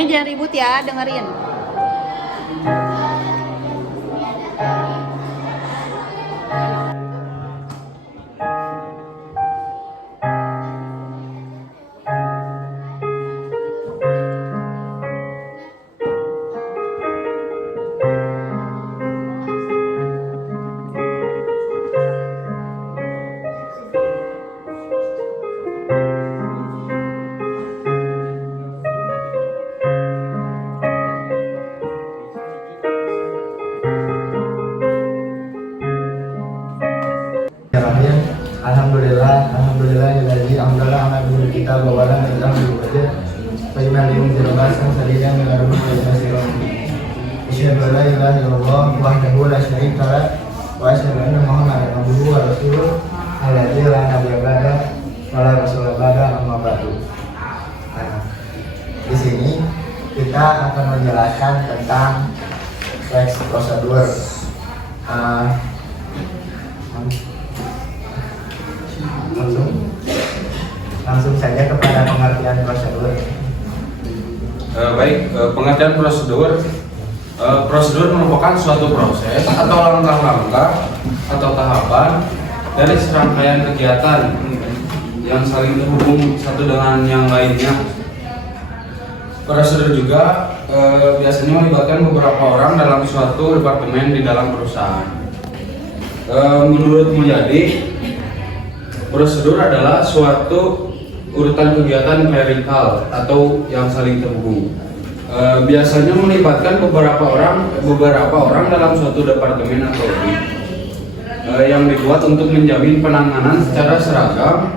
Semuanya jangan ribut ya, dengerin. Alhamdulillah ala guru kita bawalan dalam hidup aja. Bagaimana ini jelaskan salinan dengan rumah nasirah. Asyhadu an la ilaha illallah wahdahu la syarika lah wa asyhadu anna Muhammadan abduhu wa rasuluh alladzi la nabiyya ba'da wa la rasula ba'da amma ba'du. Di sini kita akan menjelaskan tentang teks prosedur. Langsung saja kepada pengertian prosedur. Pengertian prosedur. Prosedur merupakan suatu proses atau langkah-langkah atau tahapan dari serangkaian kegiatan yang saling terhubung satu dengan yang lainnya. Prosedur juga biasanya melibatkan beberapa orang dalam suatu departemen di dalam perusahaan. Menurut Mulyadi, prosedur adalah suatu urutan kegiatan klerikal atau yang saling terhubung. Biasanya melibatkan beberapa orang dalam suatu departemen atau lebih, yang dibuat untuk menjamin penanganan secara seragam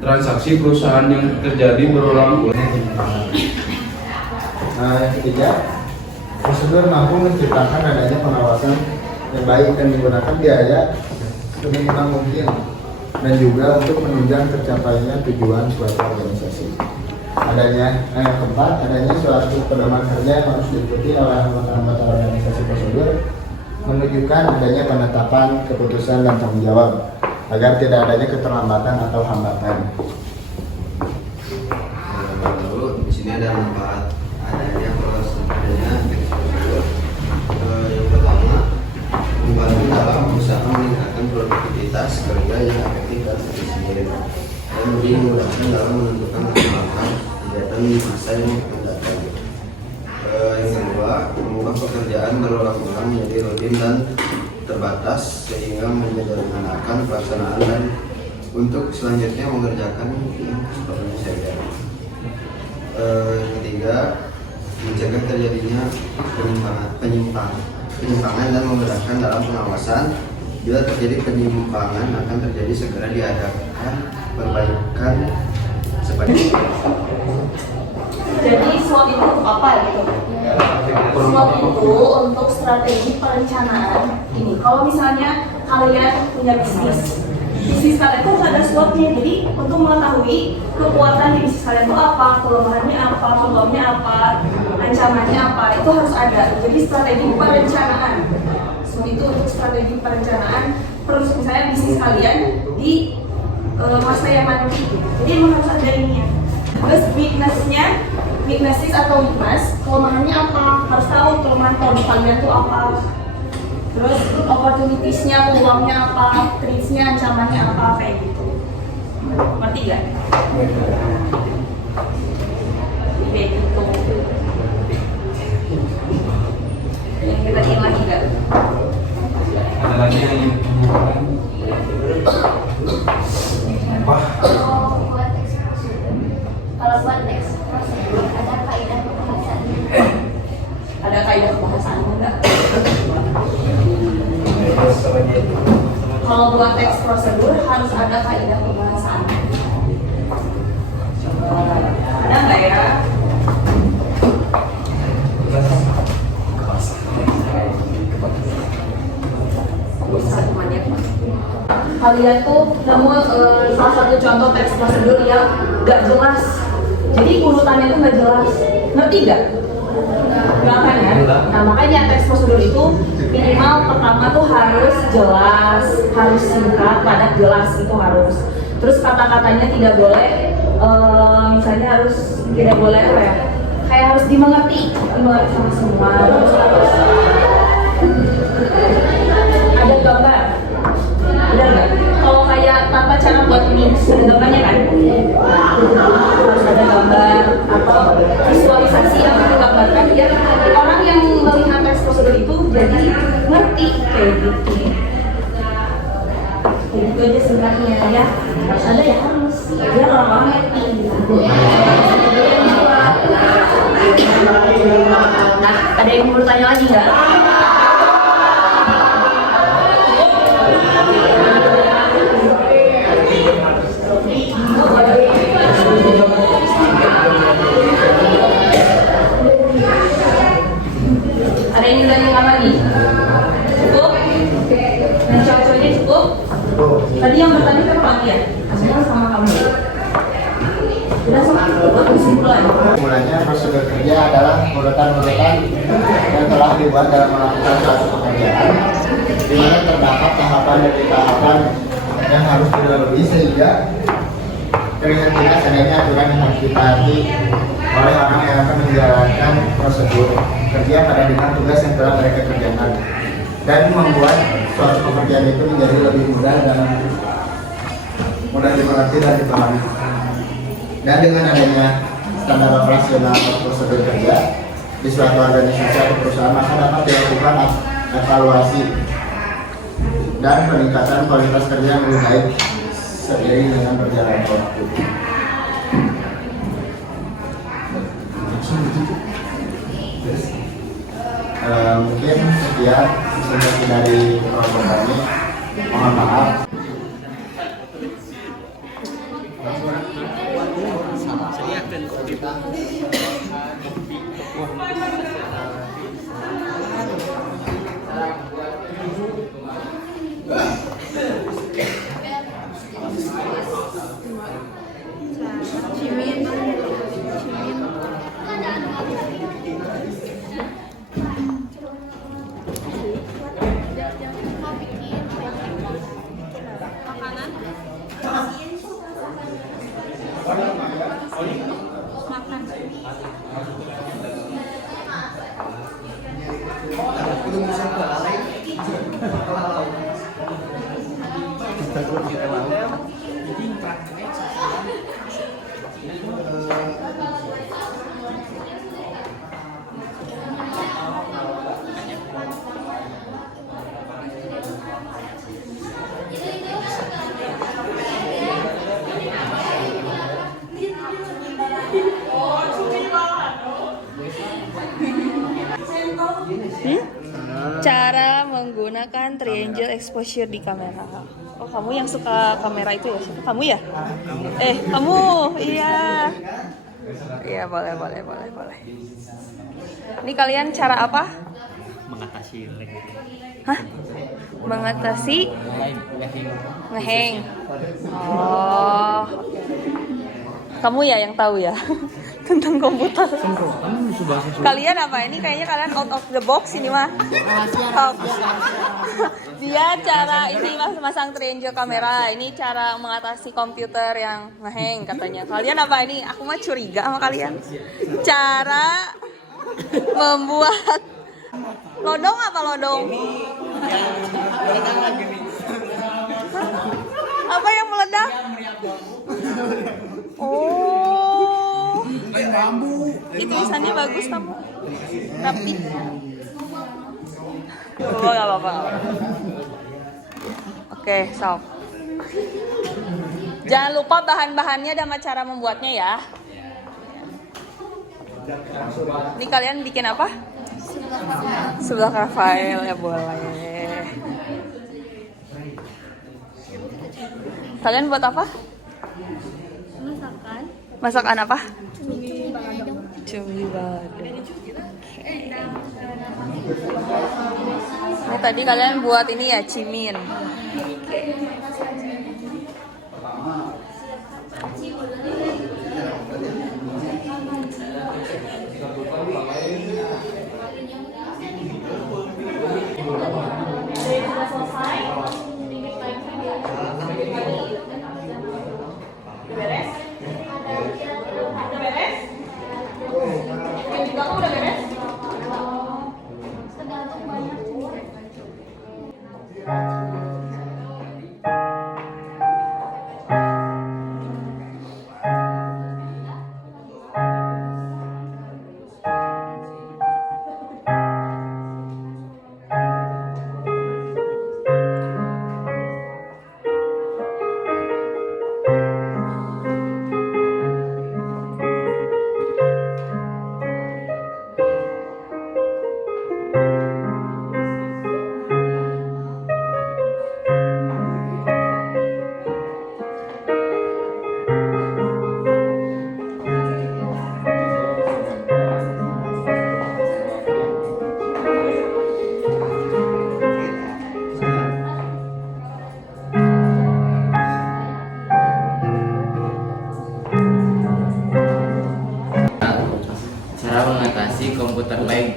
transaksi perusahaan yang terjadi berulang-ulang. Yang ketiga, prosedur mampu menciptakan adanya pengawasan yang baik dan menggunakan biaya seminimal mungkin, dan juga untuk menunjang tercapainya tujuan suatu organisasi. Yang keempat, adanya suatu pedoman kerja yang harus diikuti oleh anggota organisasi tersebut, menunjukkan adanya penetapan keputusan dan tanggung jawab agar tidak adanya keterlambatan atau hambatan. Lalu di sini ada manfaat adanya prosedur. Yang pertama, membantu dalam usaha meningkatkan produktivitas kerja yang efektif dan efisien, dan lebih memudahkan dalam menentukan langkah kegiatan di masa yang akan datang. Yang kedua, mengubah pekerjaan berulang-ulang menjadi rutin dan terbatas sehingga menyederhanakan pelaksanaan dan untuk selanjutnya mengerjakan yang seperti saja. Yang ketiga, mencegah terjadinya penyimpangan dan memudahkan dalam pengawasan. Bila terjadi penyimpangan akan terjadi segera diadakan perbaikan seperti. Jadi SWOT itu apa gitu? SWOT itu untuk strategi perencanaan. Ini kalau misalnya kalian punya bisnis kalian itu ada SWOT-nya. Jadi untuk mengetahui kekuatan di bisnis kalian itu apa, kelemahannya apa, peluangnya apa, ancamannya apa, itu harus ada. Jadi strategi perencanaan. SWOT itu untuk strategi perencanaan misalnya bisnis kalian di masa yang nanti. Jadi emang harus ada ininya. Terus weaknesses atau weakness, kelemahannya apa? Harus tahu kelemahan produk kalian itu apa. Terus opportunities-nya, peluangnya apa, threats-nya, ancamannya apa, kayak gitu. Ngerti gak? Kayak gitu. Yang kita ingin lagi gak? Ada lagi yang ingin Kalau buat teks prosedur ada kaidah pembahasan. Ada kaidah pembahasan enggak? Kalau buat teks prosedur harus ada kaidah pembahasan. Ada nggak ya? Kalian tuh nemu salah satu contoh teks prosedur yang nggak jelas. Jadi urutannya tuh nggak jelas. Ngerti nggak? Nggak kan ya? Nah makanya teks prosedur itu minimal pertama tuh harus jelas, harus singkat, padat, jelas, itu harus. Terus kata-katanya tidak boleh, misalnya harus tidak boleh apa ya? Kayak harus dimengerti sama semua. Terus harus ada gambar. Benar nggak? Kalau kayak tata cara buat ini, ada gambarnya kan? Harus ada gambar atau visualisasi yang digambarkan biar orang yang melihat teks prosedur itu jadi ngerti kayak gitu. Jadi itu aja singkatnya ya. Harus ada ya, harus biar orang-orang ngerti gitu. Nah, ada yang mau bertanya lagi nggak? Ada yang ditanyakan lagi? Cukup? Yang cowok-cowoknya cukup? Tadi yang bertanya siapa lagi ya? Asal sama kamu. Udah buat kesimpulan. Mulanya prosedur kerja adalah urutan-urutan yang telah dibuat dalam melakukan suatu pekerjaan, di mana terdapat tahapan demi tahapan yang harus dilalui sehingga terlihat jelas adanya aturan yang harus ditaati oleh orang yang akan menjalankan prosedur kerja pada bidang tugas yang telah mereka kerjakan, dan membuat suatu pekerjaan itu menjadi lebih mudah dimengerti dan dipahami. Dan dengan adanya standar operasional prosedur kerja di suatu organisasi atau perusahaan, maka dapat dilakukan evaluasi dan peningkatan kualitas kerja yang lebih baik seiring dengan berjalannya waktu. Mungkin sekian presentasi dari kelompok kami. Mohon maaf. Cara menggunakan triangle exposure di kamera. Oh, kamu yang suka kamera itu ya? Kamu ya? Kamu, iya. Iya, boleh. Ini kalian cara apa? Mengatasi lag. Hah? Mengatasi? Ngeheng. Oh, oke. Kamu ya yang tahu ya tentang komputer. Kalian apa ini? Kayaknya kalian out of the box ini mah. Dia cara ini masang triangle kamera. Ini cara mengatasi komputer yang ngeheng katanya. Kalian apa ini? Aku mah curiga sama kalian. Cara membuat lodong apa lodong? Apa yang meledak? Oh, itu tulisannya bagus kamu, rapi. Oh, nggak apa-apa. Oke, so. Jangan lupa bahan-bahannya dan cara membuatnya ya. Ini kalian bikin apa? Sebelah Rafael ya boleh. Kalian buat apa? Masakan apa? Cumi balado. Ini tadi kalian buat ini ya, cimin. Sudah selesai. komputer lag.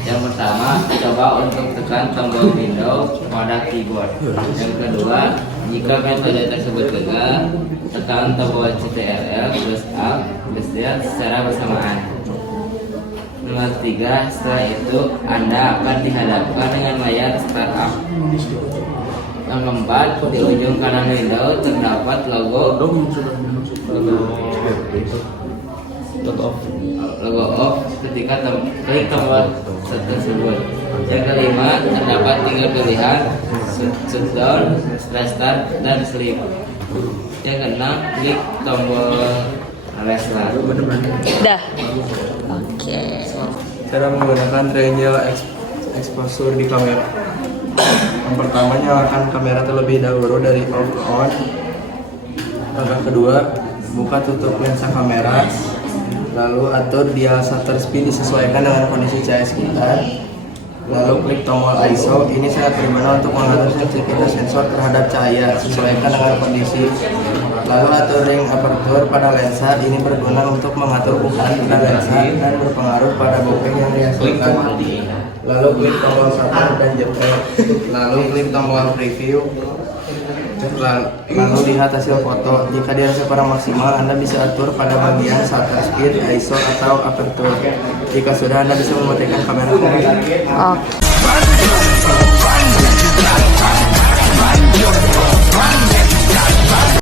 Yang pertama, coba untuk tekan tombol Windows pada keyboard. Yang kedua, jika metode tersebut gagal, tekan tombol Ctrl plus Alt plus D secara bersamaan. Nomor 3, setelah itu Anda akan dihadapkan dengan layar startup. Yang keempat, di ujung kanan Windows terdapat logo off ketika klik tombol tersebut. Yang kelima, terdapat 3 pilihan shutdown, restart, dan sleep. Yang keenam, klik tombol restart. Dah. Oke. Cara menggunakan triangle exposure di kamera. Yang pertama, nyalakan kamera terlebih dahulu dari off ke on. Langkah kedua, buka tutup lensa kamera. Lalu atur dial shutter speed disesuaikan dengan kondisi cahaya sekitar. Lalu klik tombol ISO. Ini sangat berguna untuk mengatur sensitivitas sensor terhadap cahaya sesuaikan dengan kondisi. Lalu atur ring aperture pada lensa. Ini berguna untuk mengatur ukuran pada lensa dan berpengaruh pada bokeh yang dihasilkan. Lalu klik tombol shutter dan jepret. Lalu klik tombol preview. Lalu lihat hasil foto. Jika dirasa kurang maksimal, Anda bisa atur pada bagian shutter speed, ISO, atau aperture. Jika sudah, Anda bisa mematikan kamera. Oke.